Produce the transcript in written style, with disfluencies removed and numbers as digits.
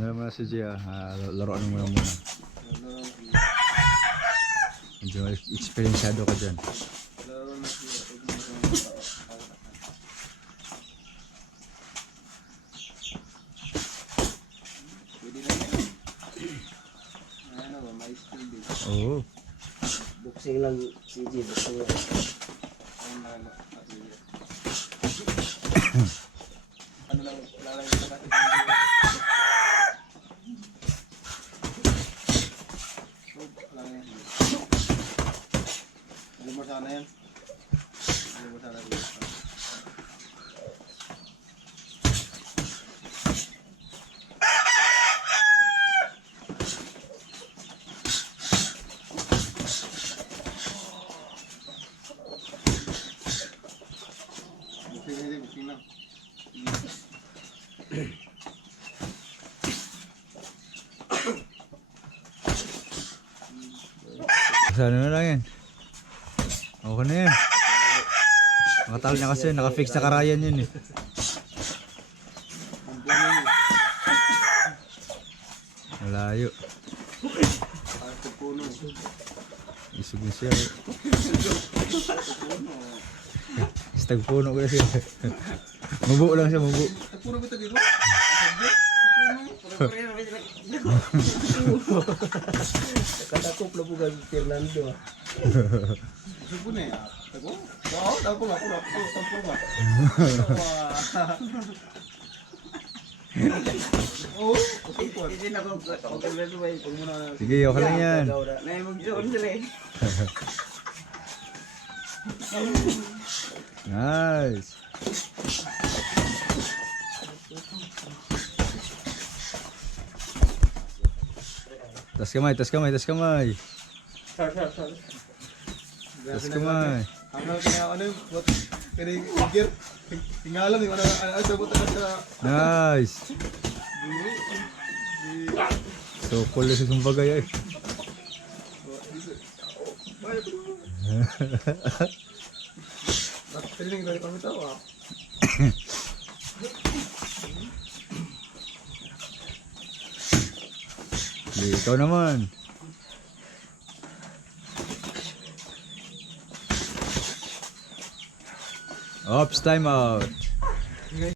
Ano naman si Gia? Laruan mo muna. Medyo experienceado ka dyan. Oo. Boxing lang si G, boxing lang. Ano lang, lalagay na natin. Alam mo sana yan? Alam mo sana dito. Buksin na. Sana na lang yan. Okay na yan. Nakatalo na kasi, nakafix na karayan yun eh. Malayo. Isog na siya. Tagpuno ko siya. Mubo lang siya, mubo. Tagpuno ba ito dito? Katakop na po ka Fernando. Tagpuno eh. Tagpuno? Oo, tagpuno. Tagpuno. Oo, tagpuno. Hindi na ko magkagraduate. Sige, okay lang yan. Na yung mag-joon sila eh. Nice. Tas kamay, tas kamay, tas kamay. Tas kamay. Ano kaya ano yung gear? Tinggalan yung ano sabot sa Nice. So cool sa sumbagay eh. Piling dari kami tahu. Ikaw naman. Ops, time out.